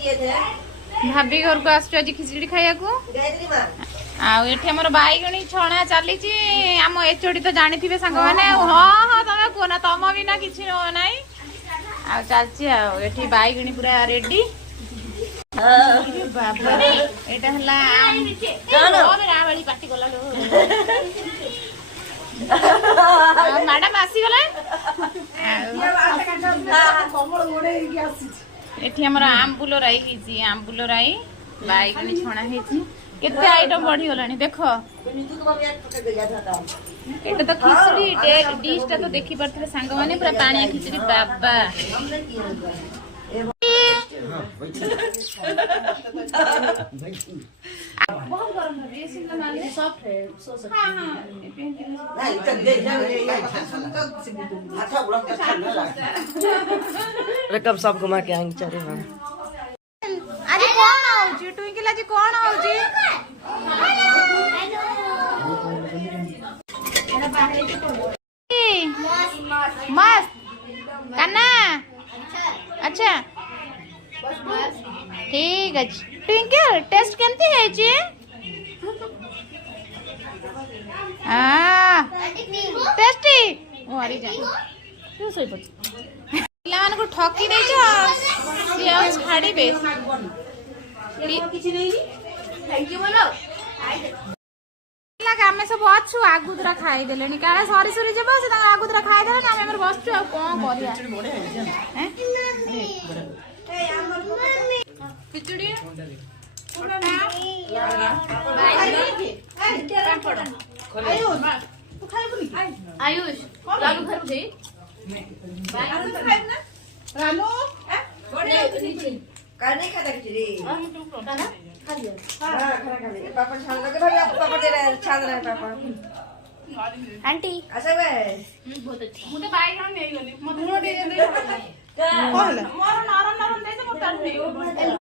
भाभी घर को आसु आज खिचड़ी खाया को आमर बैगणी छणा चली आम एचोडी तो जानी थे सांग मैंने हाँ हाँ तुम कहना तुम भी ना कि ना चलची आठी बैगणी पूरा रेडी बाबा यहाँ पार्टी कला मैडम आसीगले एठी हमर आंबुलो राई आंबुलो राई बैगणी छणा केते आइटम बढ़ी गलानी देखो एटा तो खिचड़ी डिश टा तो देखि परथले सांग माने पूरा पानी खिचड़ी बाबा बहुत गरम है ये सिंगल माल सॉफ्ट है सो सॉफ्ट हां हां रकम सब घुमा के आएंगे चारे हम आज कौन आउची ट्विंकल आज कौन आउची मस्त कन्ना अच्छा ठीक है ट्विंकल टेस्ट केमती है जी टेस्टी ओ आरी जा तू सोई पछ पिला मान को ठकी दे छ सी आ छाड़ी बे किछि नहीं थैंक यू बोलो लगा हमें सब अच्छु आगुदरा खाई देलेनी काले सरी सरी जेबो से आगुदरा खाई देले ना हमर बसछु आ कोन करिया हैं खिचड़ी आयुष रानू घर से रानू नहीं खाता खिचड़ी खा लियो हां खा ले पापा छान लगे भाई पापा दे रहे छान रहे पापा आंटी अच्छा वे बहुत अच्छी मुझे बैगन नहीं गली मोर नरम नरम दे तो मोर